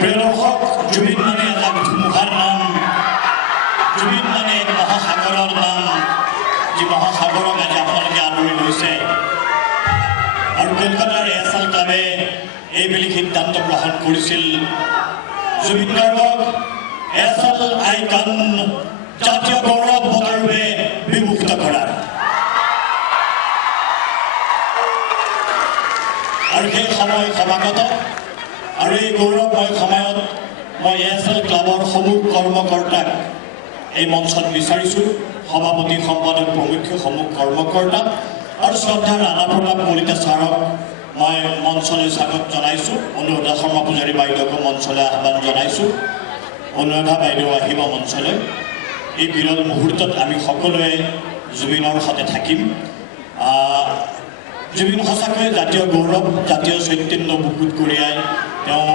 প্ৰিয় দৰ্শক, জুবিন মানে এটা ধুমুহাৰ নাম, জুবিন মানে এক মহাসাগৰৰ নাম, যি মহাসাগৰক আজি আপোনালোকে আদৰি লৈছে। আৰু কলকাতাৰ এছএল ক্লাবে এইবুলি সিদ্ধান্ত গ্ৰহণ কৰিছিল, জুবিন গাৰ্গক এছএল আইকন জাতীয় গৌৰৱ বঁটাৰূপে বিভূষিত কৰাৰ। আৰু সেই সময় সমাগত আৰু এই গৌৰৱময় সময়ত মই এছএল ক্লাবৰ সমূহ কৰ্মকৰ্তাক এই মঞ্চত বিচাৰিছোঁ, সভাপতি সম্পাদক প্ৰমুখ সমূহ কৰ্মকৰ্তা আৰু শ্ৰদ্ধাৰ ৰাণা প্ৰতাপ কলিতা ছাৰক মই মঞ্চলৈ স্বাগত জনাইছোঁ। অনুৰাধা শৰ্মা পূজাৰী বাইদেউকো মঞ্চলৈ আহ্বান জনাইছোঁ। অনুৰাধা বাইদেউ আহিব মঞ্চলৈ। এই বিৰল মুহূৰ্তত আমি সকলোৱে জুবিনৰ সৈতে থাকিম। জুবিন সঁচাকৈ জাতীয় গৌৰৱ, জাতীয় চৈতন্য বুকুত কঢ়িয়াই তেওঁ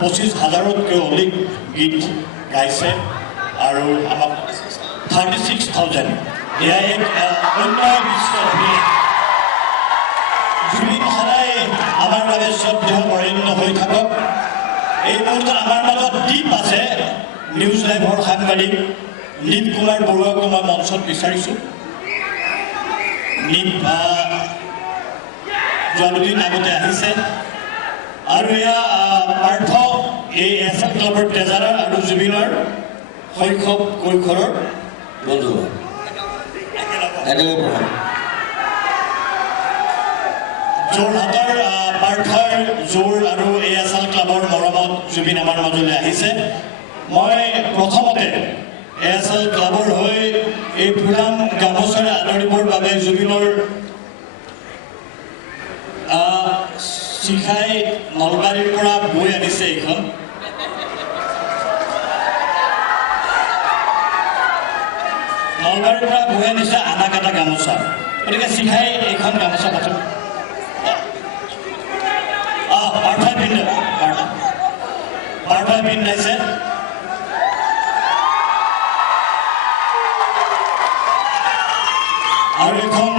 25,000তকৈ অধিক গীত গাইছে আৰু আমাক 36,000 এয়া এক অন্য বিশ্ব অভিলেখ। জুবিন সদায় আমাৰ বাবে শ্ৰদ্ধেয় বৰেণ্য হৈ থাকক। এই মুহূৰ্তত আমাৰ মাজত দ্বীপ আছে, নিউজ লাইভৰ সাংবাদিক নীপ কুমাৰ বৰুৱাকো মই মঞ্চত বিচাৰিছোঁ। নীপ যোৱা দুদিন আগতে আহিছে আৰু এয়া পাৰ্থ, এই এছএল ক্লাবৰ ট্ৰেজাৰাৰ আৰু জুবিনৰ শৈশৱ কৈশোৰৰ বন্ধু। যোৰহাটৰ পাৰ্থৰ জোৰ আৰু এই এছএল ক্লাবৰ মৰমত জুবিন আমাৰ মাজলৈ আহিছে। মই প্ৰথমতে এছএল ক্লাবৰ হৈ এই ফুলাম গামোচাৰে আদৰিবৰ বাবে জুবিনৰ চিখাই নলবাৰীৰ পৰা বৈ আনিছে। এইখন নলবাৰীৰ পৰা বৈ আনিছে আনা কাটা গামোচা, গতিকে চিখাই এইখন গামোচা প্ৰথম পাৰ্থই পিন্ধাইছে। আৰু এখন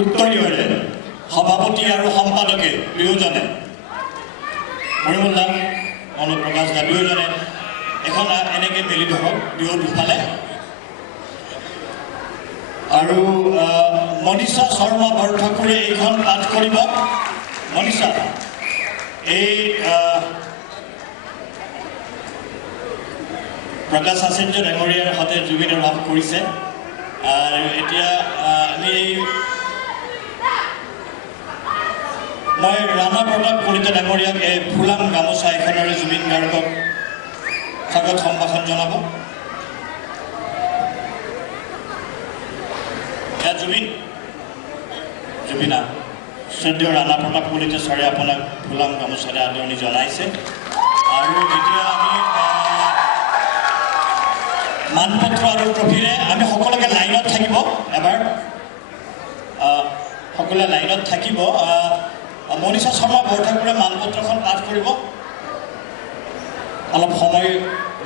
উত্তৰীয়ৰে সভাপতি আৰু সম্পাদকে দুয়োজনে, পৰিমল দা, অনুপ প্ৰকাশ দা, দুয়োজনে এখন এনেকৈ মেলি ধৰক দুয়োফালে। আৰু মনীষা শৰ্মা বৰঠাকুৰে এইখন পাঠ কৰিব। মনীষা, এই প্ৰকাশ আচাৰ্য ডাঙৰীয়াৰ সৈতে জুবিনে ৰাস কৰিছে। আৰু এতিয়া আমি মই ৰাণা প্ৰতাপ কলিতা ডাঙৰীয়াক এই ফুলাম গামোচা এখনেৰে জুবিন গাৰ্গক স্বাগত সম্ভাষণ জনাব। জুবিনা শ্ৰদ্ধেয় ৰাণা প্ৰতাপ কলিতা ছাৰে আপোনাক ফুলাম গামোচাৰে আদৰণি জনাইছে। আৰু এতিয়া আমি মানপত্ৰ আৰু ট্ৰফিৰে আমি সকলোকে লাইনত থাকিব। এবাৰ সকলোৱে লাইনত থাকিব। মনীষা শৰ্মা বৰঠাকুৰে মানপত্ৰখন পাঠ কৰিব, অলপ সময়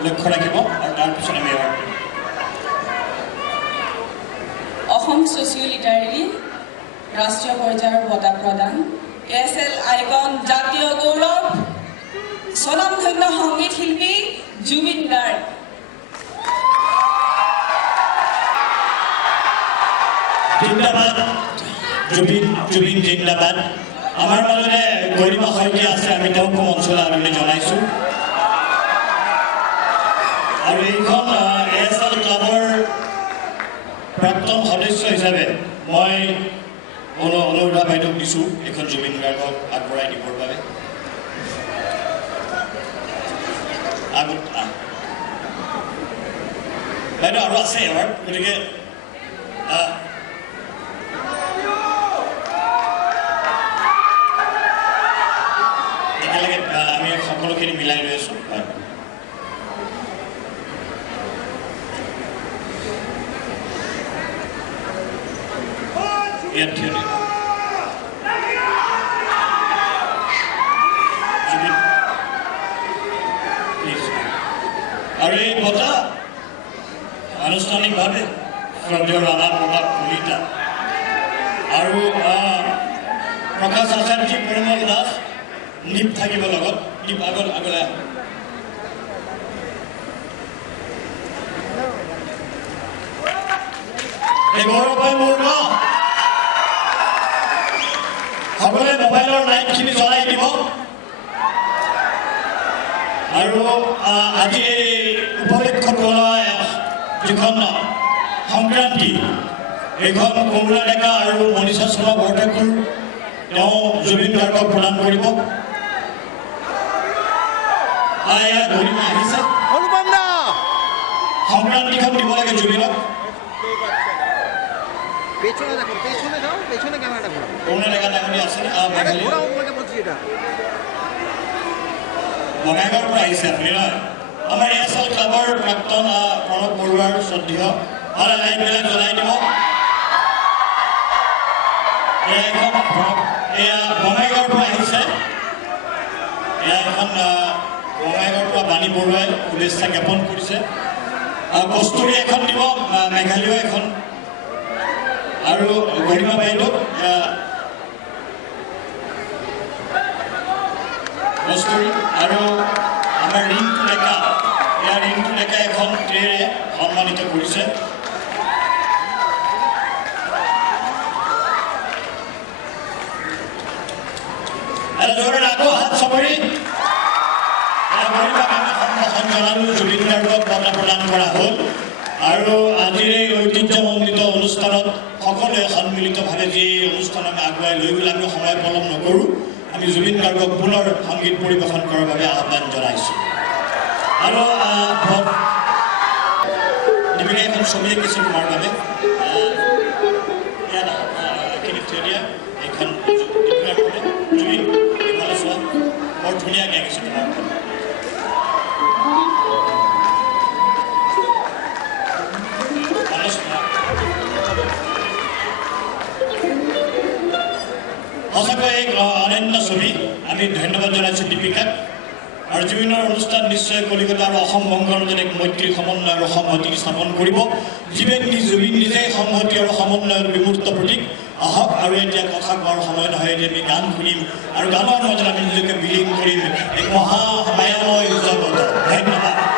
লক্ষ্য ৰাখিব আৰু তাৰপিছত আমি এবাৰ অসম ছচিয়েলিটাৰী ৰাষ্ট্ৰীয় পৰ্যায়ৰ বঁটা প্ৰদান। এছএল আইকন জাতীয় গৌৰৱ স্বনামধন্য সংগীত শিল্পী জুবিন গাৰ্গ। জিন্দাবাদ জুবিন, জুবিন জিন্দাবাদ। আমাৰ মাজতে গৰিমা শইকীয়া আছে, আমি তেওঁকো মঞ্চলৈ আদৰণি জনাইছোঁ। আৰু এইখন এছএল ক্লাবৰ প্ৰাক্তন সদস্য হিচাপে মই অনুৰাধা বাইদেউক দিছোঁ এইখন জুবিন গাৰ্গক আগবঢ়াই দিবৰ বাবে। বাইদেউ আৰু আছে এৱাৰ্ড, গতিকে একেলগে আমি সকলোখিনি মিলাই লৈ আছোঁ। হয়, ইয়াত থিয় আৰু এই বঁটা আনুষ্ঠানিকভাৱে শ্ৰদ্ধেয় ৰাণা প্ৰতাপ কলিতা আৰু প্ৰকাশ আচাৰ্য, পৰিমল দাস, নীপ থাকিব লগত। দীপ আগলৈ এই গৌৰৱময় মুহূৰ্ত সকলোৱে মোবাইলৰ লাইটখিনি জ্বলাই দিব আৰু আজি এই উপলক্ষত লোৱা যিখন সংক্ৰান্তি এইখন কৰুণা ডেকা আৰু মনীষা শৰ্মা বৰঠাকুৰ তেওঁ জুবিন গাৰ্গক প্ৰদান কৰিব এয়া গৰিমা আহিছে সংক্ৰান্তিখন দিব লাগে জুবিনক পেছনে দেখো পেছনে যাও পেছনে ক্যামেৰাটা ঘোৰাও কৰুণা ডেকা ডাঙৰী আছে মেঘালী ঘোৰাও তোমাকে বলছি এটা বঙাইগাঁৱৰ পৰা আহিছে আপুনি নহয় আমাৰ এছএল ক্লাবৰ প্ৰাক্তন প্ৰণৱ বৰুৱাৰ শ্ৰদ্ধেয় লাইটবিলাক জ্বলাই দিব এয়া বঙাইগাঁৱৰ পৰা আহিছে এয়া এখন বঙাইগাঁৱৰ পৰা বাণী বৰুৱাই শুভেচ্ছা জ্ঞাপন কৰিছে কস্তুৰী এখন দিব মেঘালীয় এখন আৰু গৰিমা বাইদেউ কস্তুৰী আৰু আমাৰ ৰিণ্টু ডেকা এয়া ৰিণ্টু ডেকা এখন ট্ৰেৰে সন্মানিত কৰিছে আকৌ হাত চাপৰি সম্ভাষণ জনালোঁ জুবিন গাৰ্গক বঁটা প্ৰদান কৰা হ'ল আৰু আজিৰ এই ঐতিহ্যমণ্ডিত অনুষ্ঠানত সকলোৱে সন্মিলিতভাৱে যি অনুষ্ঠান আমি আগুৱাই লৈ গ'লে আমি সময় পলম নকৰোঁ আমি জুবিন গাৰ্গক পুনৰ সংগীত পৰিৱেশন কৰাৰ বাবে আহ্বান জনাইছোঁ আৰু দীপিকা এখন ছবি আঁকিছে তোমাৰ বাবে এইখিনি থৈ দিয়া এইখন দীপিকাৰ জুবিন এইফালে চোৱা বৰ ধুনীয়াকৈ আঁকিছোঁ তোমাৰ সঁচাকৈ এক অনন্য ছবি আমি ধন্যবাদ জনাইছোঁ দীপিকাক আৰু জুবিনৰ অনুষ্ঠান নিশ্চয় কলিকতা আৰু অসম বংগৰ মাজত এক মৈত্ৰী সমন্বয় আৰু সংহতি স্থাপন কৰিব জুবিন নিজেই সংহতি আৰু সমন্বয়ৰ বিমূৰ্ত প্ৰতীক আহক আৰু এতিয়া কথা কোৱাৰ সময় নহয় যে আমি গান শুনিম আৰু গানৰ মাজত আমি নিজকে বিলীন কৰিম এক মহামায়াময় জগত ধন্যবাদ